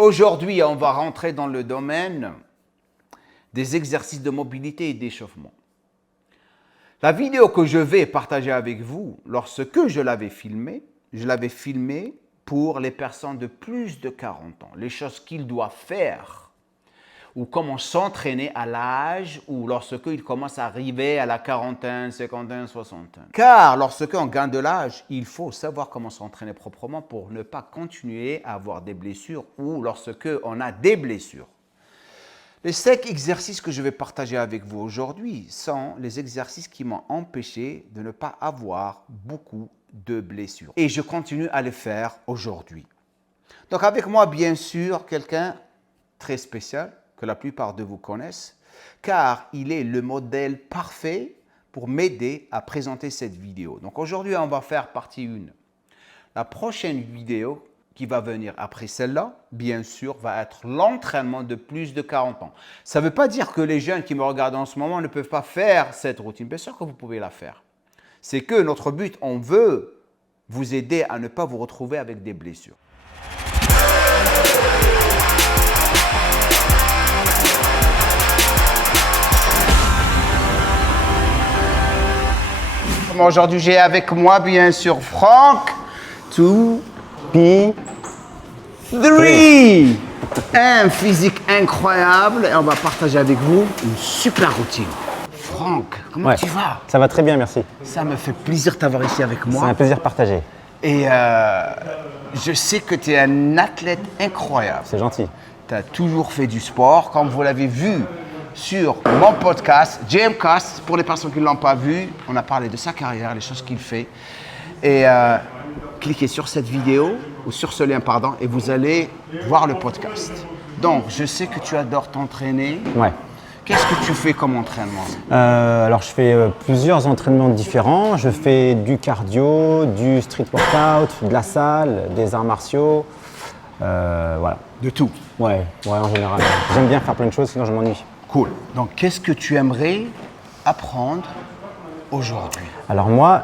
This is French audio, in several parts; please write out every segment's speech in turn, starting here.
Aujourd'hui, on va rentrer dans le domaine des exercices de mobilité et d'échauffement. La vidéo que je vais partager avec vous, lorsque je l'avais filmée pour les personnes de plus de 40 ans. Les choses qu'ils doivent faire ou comment s'entraîner à l'âge ou lorsqu'ils commencent à arriver à la quarantaine, cinquantaine, soixantaine. Car lorsqu'on gagne de l'âge, il faut savoir comment s'entraîner proprement pour ne pas continuer à avoir des blessures ou lorsqu'on a des blessures. Les 5 exercices que je vais partager avec vous aujourd'hui sont les exercices qui m'ont empêché de ne pas avoir beaucoup de blessures. Et je continue à les faire aujourd'hui. Donc avec moi, bien sûr, quelqu'un très spécial que la plupart de vous connaissent, car il est le modèle parfait pour m'aider à présenter cette vidéo. Donc aujourd'hui, on va faire partie 1. La prochaine vidéo qui va venir après celle-là, bien sûr, va être l'entraînement de plus de 40 ans. Ça ne veut pas dire que les jeunes qui me regardent en ce moment ne peuvent pas faire cette routine. Bien sûr que vous pouvez la faire. C'est que notre but, on veut vous aider à ne pas vous retrouver avec des blessures. Aujourd'hui, j'ai avec moi, bien sûr, Franck. 2, 3. Un physique incroyable et on va partager avec vous une super routine. Franck, comment tu vas? Ça va très bien, merci. Ça me fait plaisir de t'avoir ici avec moi. C'est un plaisir partagé. Et je sais que tu es un athlète incroyable. C'est gentil. Tu as toujours fait du sport, comme vous l'avez vu sur mon podcast, JMcast. Pour les personnes qui ne l'ont pas vu, on a parlé de sa carrière, les choses qu'il fait. Et cliquez sur cette vidéo, ou sur ce lien, pardon, et vous allez voir le podcast. Donc, je sais que tu adores t'entraîner. Ouais. Qu'est-ce que tu fais comme entraînement? Alors, je fais plusieurs entraînements différents. Je fais du cardio, du street workout, de la salle, des arts martiaux. Voilà. De tout? Ouais, en général. J'aime bien faire plein de choses, sinon je m'ennuie. Cool. Donc, qu'est-ce que tu aimerais apprendre aujourd'hui? Alors moi,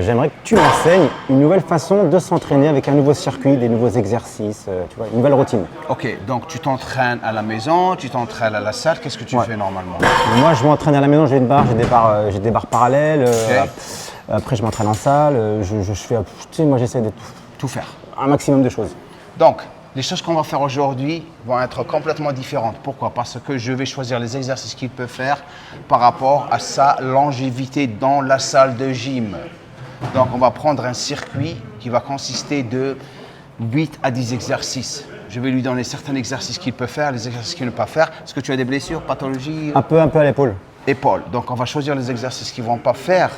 j'aimerais que tu m'enseignes une nouvelle façon de s'entraîner avec un nouveau circuit, des nouveaux exercices, tu vois, une nouvelle routine. Ok, donc tu t'entraînes à la maison, tu t'entraînes à la salle, qu'est-ce que tu fais normalement? Moi, je m'entraîne à la maison, j'ai une barre, j'ai des barres parallèles. Après, je m'entraîne en salle, je fais, tu sais, moi j'essaie de Tout faire. un maximum de choses. Donc, les choses qu'on va faire aujourd'hui vont être complètement différentes. Pourquoi? Parce que je vais choisir les exercices qu'il peut faire par rapport à sa longévité dans la salle de gym. Donc, on va prendre un circuit qui va consister de 8 à 10 exercices. Je vais lui donner certains exercices qu'il peut faire, les exercices qu'il ne peut pas faire. Est-ce que tu as des blessures, pathologies? Un peu à l'épaule. Épaule. Donc, on va choisir les exercices qui ne vont pas faire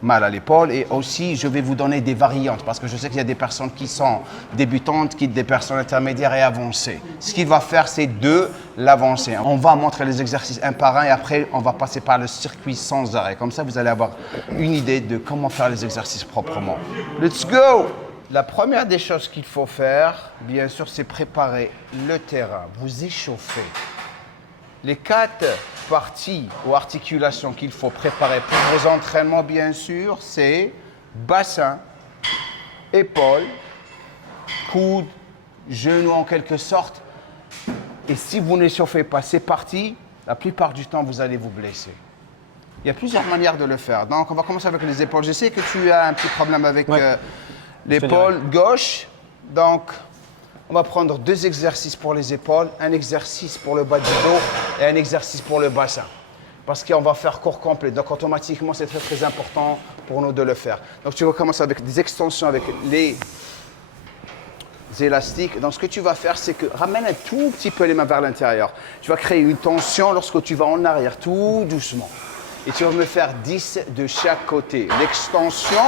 mal à l'épaule et aussi je vais vous donner des variantes parce que je sais qu'il y a des personnes qui sont débutantes, des personnes intermédiaires et avancées. Ce qu'il va faire, c'est de l'avancer. On va montrer les exercices un par un et après on va passer par le circuit sans arrêt. Comme ça, vous allez avoir une idée de comment faire les exercices proprement. Let's go! La première des choses qu'il faut faire, bien sûr, c'est préparer le terrain. Vous échauffez. Les 4 parties ou articulations qu'il faut préparer pour vos entraînements, bien sûr, c'est bassin, épaules, coude, genou en quelque sorte. Et si vous n'échauffez pas ces parties, la plupart du temps, vous allez vous blesser. Il y a plusieurs manières de le faire. Donc, on va commencer avec les épaules. Je sais que tu as un petit problème avec l'épaule gauche. Donc, on va prendre 2 exercices pour les épaules, un exercice pour le bas du dos et un exercice pour le bassin. Parce qu'on va faire corps complet. Donc automatiquement, c'est très très important pour nous de le faire. Donc tu vas commencer avec des extensions avec les élastiques. Donc ce que tu vas faire, c'est que ramène un tout petit peu les mains vers l'intérieur. Tu vas créer une tension lorsque tu vas en arrière, tout doucement. Et tu vas me faire 10 de chaque côté. L'extension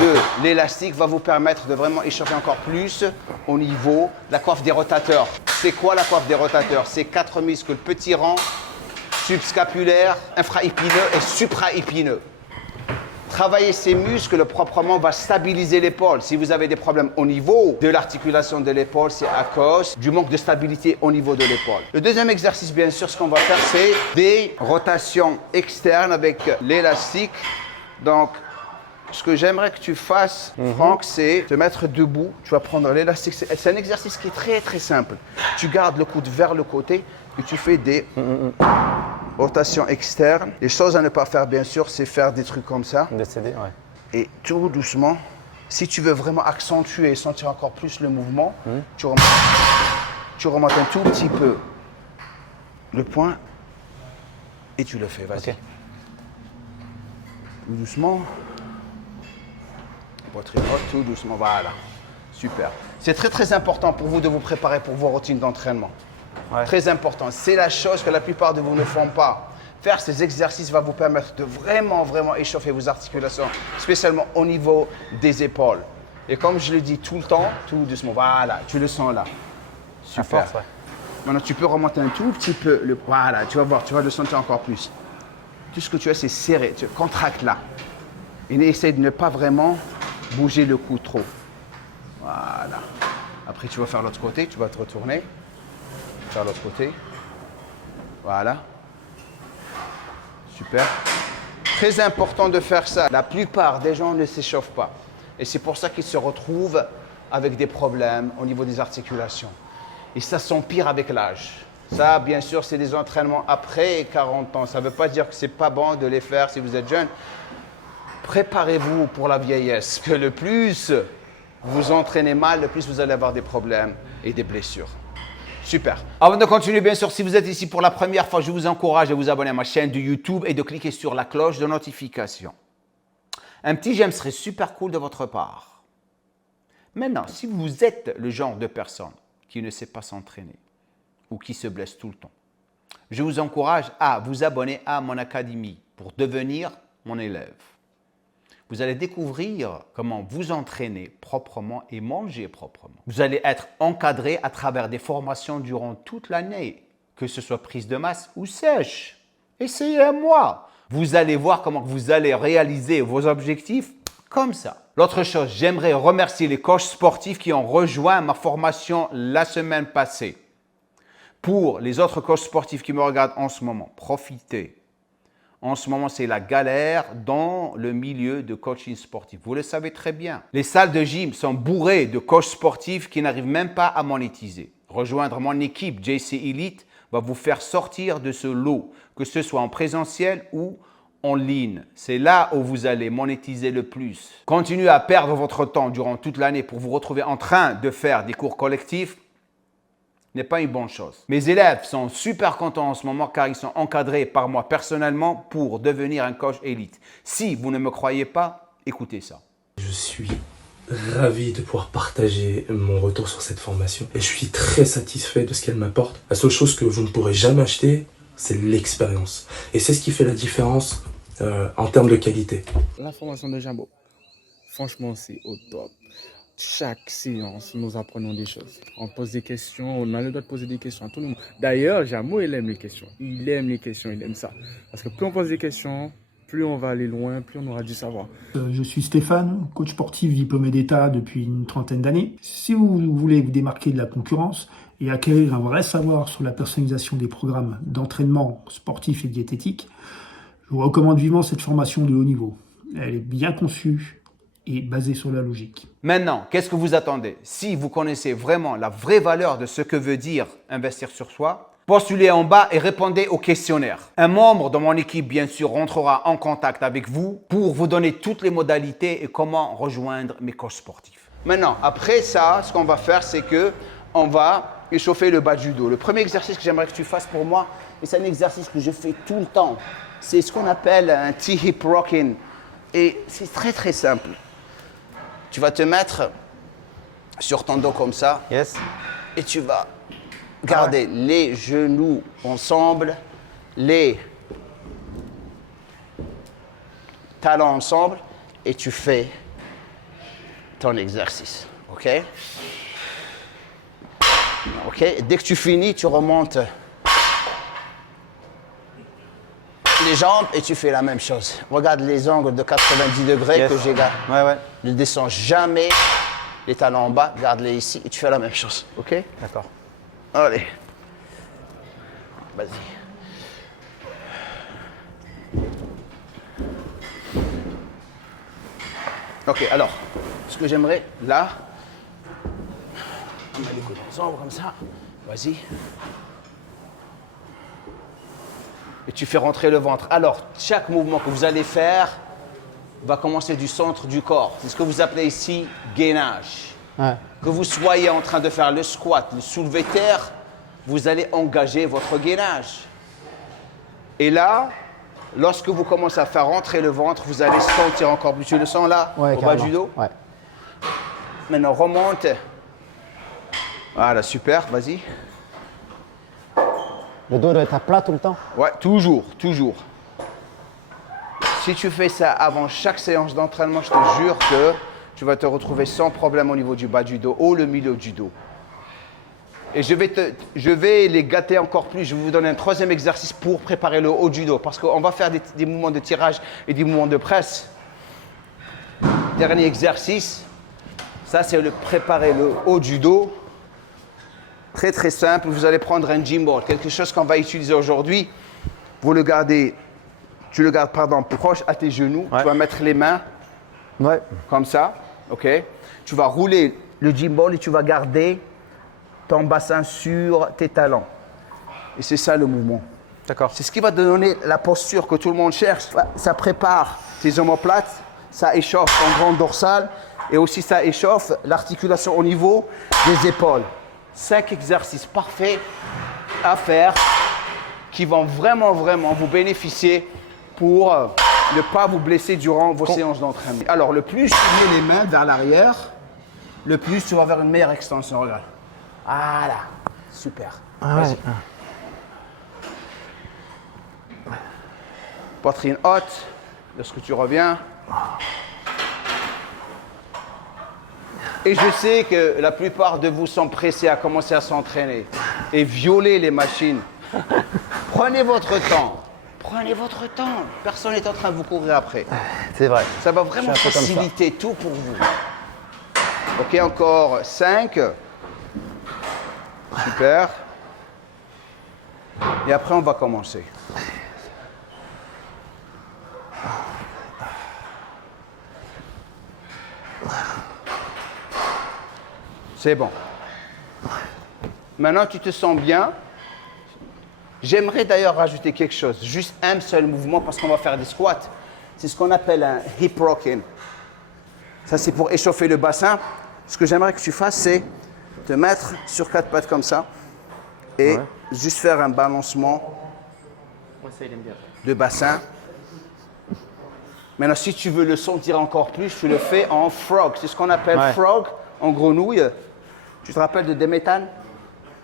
de l'élastique va vous permettre de vraiment échauffer encore plus au niveau de la coiffe des rotateurs. C'est quoi la coiffe des rotateurs? C'est 4 muscles, petit rang, subscapulaire, infraépineux et supraépineux. Travailler ces muscles proprement va stabiliser l'épaule. Si vous avez des problèmes au niveau de l'articulation de l'épaule, c'est à cause du manque de stabilité au niveau de l'épaule. Le deuxième exercice, bien sûr, ce qu'on va faire, c'est des rotations externes avec l'élastique. Donc, ce que j'aimerais que tu fasses, Franck, c'est te mettre debout. Tu vas prendre l'élastique. C'est un exercice qui est très, très simple. Tu gardes le coude vers le côté et tu fais des rotations externes. Les choses à ne pas faire, bien sûr, c'est faire des trucs comme ça. Décédé, ouais. Et tout doucement, si tu veux vraiment accentuer et sentir encore plus le mouvement, tu remontes un tout petit peu le poing et tu le fais, vas-y. Ok. Tout doucement. Poitrine haute, tout doucement, voilà. Super. C'est très très important pour vous de vous préparer pour vos routines d'entraînement. Ouais. Très important. C'est la chose que la plupart de vous ne font pas. Faire ces exercices va vous permettre de vraiment, vraiment échauffer vos articulations, spécialement au niveau des épaules. Et comme je le dis tout le temps, tout doucement, voilà, tu le sens là. Super. Force, ouais. Maintenant, tu peux remonter un tout petit peu, voilà, tu vas voir, tu vas le sentir encore plus. Tout ce que tu as, c'est serré, tu contractes là. Et essaye de ne pas vraiment bouger le cou trop. Voilà. Après, tu vas faire l'autre côté, tu vas te retourner, faire l'autre côté. Voilà. Super. Très important de faire ça. La plupart des gens ne s'échauffent pas. Et c'est pour ça qu'ils se retrouvent avec des problèmes au niveau des articulations. Et ça s'empire avec l'âge. Ça, bien sûr, c'est des entraînements après 40 ans. Ça ne veut pas dire que ce n'est pas bon de les faire si vous êtes jeune. Préparez-vous pour la vieillesse. Que le plus vous entraînez mal, le plus vous allez avoir des problèmes et des blessures. Super. Avant de continuer, bien sûr, si vous êtes ici pour la première fois, je vous encourage à vous abonner à ma chaîne de YouTube et de cliquer sur la cloche de notification. Un petit j'aime serait super cool de votre part. Maintenant, si vous êtes le genre de personne qui ne sait pas s'entraîner ou qui se blesse tout le temps, je vous encourage à vous abonner à mon académie pour devenir mon élève. Vous allez découvrir comment vous entraîner proprement et manger proprement. Vous allez être encadré à travers des formations durant toute l'année, que ce soit prise de masse ou sèche. Essayez à moi. Vous allez voir comment vous allez réaliser vos objectifs comme ça. L'autre chose, j'aimerais remercier les coachs sportifs qui ont rejoint ma formation la semaine passée. Pour les autres coachs sportifs qui me regardent en ce moment, profitez. En ce moment, c'est la galère dans le milieu de coaching sportif. Vous le savez très bien. Les salles de gym sont bourrées de coachs sportifs qui n'arrivent même pas à monétiser. Rejoindre mon équipe JC Elite va vous faire sortir de ce lot, que ce soit en présentiel ou en ligne. C'est là où vous allez monétiser le plus. Continuez à perdre votre temps durant toute l'année pour vous retrouver en train de faire des cours collectifs n'est pas une bonne chose. Mes élèves sont super contents en ce moment car ils sont encadrés par moi personnellement pour devenir un coach élite. Si vous ne me croyez pas, écoutez ça. Je suis ravi de pouvoir partager mon retour sur cette formation et je suis très satisfait de ce qu'elle m'apporte. La seule chose que vous ne pourrez jamais acheter, c'est l'expérience. Et c'est ce qui fait la différence en termes de qualité. La formation de Jambo, franchement, c'est au top. Chaque séance, nous apprenons des choses. On pose des questions, on a le droit de poser des questions à tout le monde. D'ailleurs, Jamo, il aime les questions. Il aime les questions, il aime ça. Parce que plus on pose des questions, plus on va aller loin, plus on aura du savoir. Je suis Stéphane, coach sportif diplômé d'État depuis une trentaine d'années. Si vous voulez vous démarquer de la concurrence et acquérir un vrai savoir sur la personnalisation des programmes d'entraînement sportif et diététique, je vous recommande vivement cette formation de haut niveau. Elle est bien conçue et basée sur la logique. Maintenant, qu'est-ce que vous attendez? Si vous connaissez vraiment la vraie valeur de ce que veut dire investir sur soi, postulez en bas et répondez au questionnaire. Un membre de mon équipe, bien sûr, rentrera en contact avec vous pour vous donner toutes les modalités et comment rejoindre mes coachs sportifs. Maintenant, après ça, ce qu'on va faire, c'est que on va échauffer le bas du dos. Le premier exercice que j'aimerais que tu fasses pour moi, et c'est un exercice que je fais tout le temps, c'est ce qu'on appelle un T-hip rocking. Et c'est très très simple. Tu vas te mettre sur ton dos comme ça. Yes. Et tu vas garder les genoux ensemble, les talons ensemble et tu fais ton exercice. OK? OK? Dès que tu finis, tu remontes les jambes et tu fais la même chose. Regarde les angles de 90 degrés que j'ai gardés. Ouais. Ne descends jamais les talons en bas, garde-les ici et tu fais la même chose. OK? D'accord. Allez. Vas-y. Ok, alors, ce que j'aimerais, là, on met les coudes ensemble comme ça. Vas-y. Et tu fais rentrer le ventre. Alors, chaque mouvement que vous allez faire va commencer du centre du corps. C'est ce que vous appelez ici gainage. Ouais. Que vous soyez en train de faire le squat, le soulevé terre, vous allez engager votre gainage. Et là, lorsque vous commencez à faire rentrer le ventre, vous allez sentir encore plus. Tu le sens là, Ouais, au bas carrément. du dos? Ouais. Maintenant, remonte. Voilà, super, vas-y. Le dos doit être à plat tout le temps. Ouais, toujours, toujours. Si tu fais ça avant chaque séance d'entraînement, je te jure que tu vas te retrouver sans problème au niveau du bas du dos ou le milieu du dos. Et je vais les gâter encore plus. Je vais vous donner un troisième exercice pour préparer le haut du dos. Parce qu'on va faire des mouvements de tirage et des mouvements de presse. Dernier exercice. Ça, c'est le préparer le haut du dos. Très, très simple. Vous allez prendre un gym ball, quelque chose qu'on va utiliser aujourd'hui. Vous le gardez, tu le gardes, proche à tes genoux. Ouais. Tu vas mettre les mains Ouais. comme ça, ok? Tu vas rouler le gym ball et tu vas garder ton bassin sur tes talons. Et c'est ça le mouvement. D'accord. C'est ce qui va te donner la posture que tout le monde cherche. Ça prépare tes omoplates, ça échauffe ton grand dorsal et aussi ça échauffe l'articulation au niveau des épaules. 5 exercices parfaits à faire qui vont vraiment, vraiment vous bénéficier pour ne pas vous blesser durant vos séances d'entraînement. Alors, le plus tu mets les mains vers l'arrière, le plus tu vas avoir une meilleure extension. Regarde. Voilà. Super. Ah Vas-y. ouais. Poitrine haute, lorsque tu reviens. Et je sais que la plupart de vous sont pressés à commencer à s'entraîner et violer les machines. Prenez votre temps. Prenez votre temps. Personne n'est en train de vous courir après. C'est vrai. Ça va vraiment Je suis un peu comme ça. faciliter tout pour vous. Ok, encore 5. Super. Et après, on va commencer. C'est bon. Maintenant, tu te sens bien. J'aimerais d'ailleurs rajouter quelque chose. Juste un seul mouvement parce qu'on va faire des squats. C'est ce qu'on appelle un hip rocking. Ça, c'est pour échauffer le bassin. Ce que j'aimerais que tu fasses, c'est te mettre sur 4 pattes comme ça et juste faire un balancement de bassin. Maintenant, si tu veux le sentir encore plus, tu le fais en frog. C'est ce qu'on appelle frog, en grenouille. Tu te rappelles de Déméthane?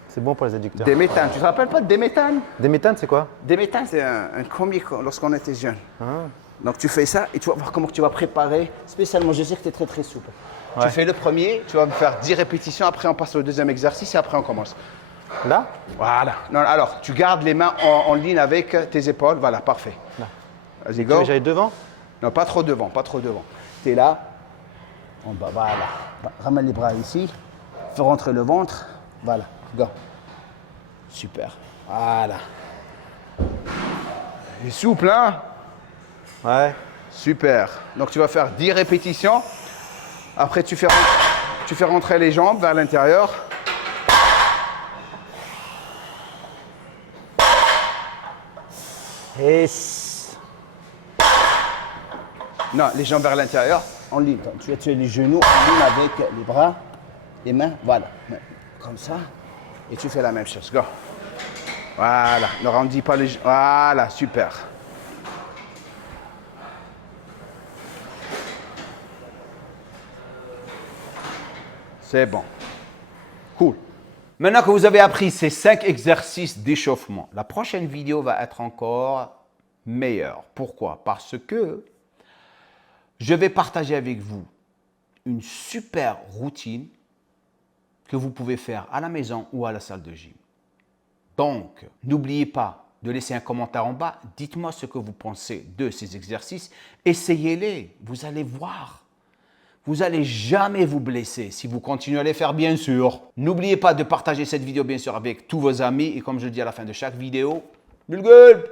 C'est bon pour les adducteurs. Déméthane. Tu te rappelles pas de Déméthane? Déméthane, c'est quoi? Déméthane, c'est un comique lorsqu'on était jeune. Donc tu fais ça et tu vas voir comment tu vas préparer. Spécialement, je sais que tu es très très souple. Tu fais le premier, tu vas me faire 10 répétitions, après on passe au deuxième exercice et après on commence. Là? Voilà. Non, alors, tu gardes les mains en ligne avec tes épaules. Voilà, parfait. Vas-y, Tu veux go. que j'aille devant? Non, pas trop devant, pas trop devant. Tu es là. En bas, voilà. Ramène les bras ici. Fais rentrer le ventre. Voilà, go. Super. Voilà. Et souple, hein? Ouais. Super. Donc, tu vas faire 10 répétitions. Après, tu fais rentrer les jambes vers l'intérieur. Et... Non, les jambes vers l'intérieur, en ligne. Tu as les genoux en ligne avec les bras, les mains, voilà. Comme ça. Et tu fais la même chose. Go. Voilà. Ne rendis pas les... Voilà, super. C'est bon. Cool. Maintenant que vous avez appris ces 5 exercices d'échauffement, la prochaine vidéo va être encore meilleure. Pourquoi? Parce que je vais partager avec vous une super routine que vous pouvez faire à la maison ou à la salle de gym. Donc, n'oubliez pas de laisser un commentaire en bas. Dites-moi ce que vous pensez de ces exercices. Essayez-les. Vous allez voir. Vous n'allez jamais vous blesser si vous continuez à les faire, bien sûr. N'oubliez pas de partager cette vidéo, bien sûr, avec tous vos amis. Et comme je dis à la fin de chaque vidéo, Bulgul!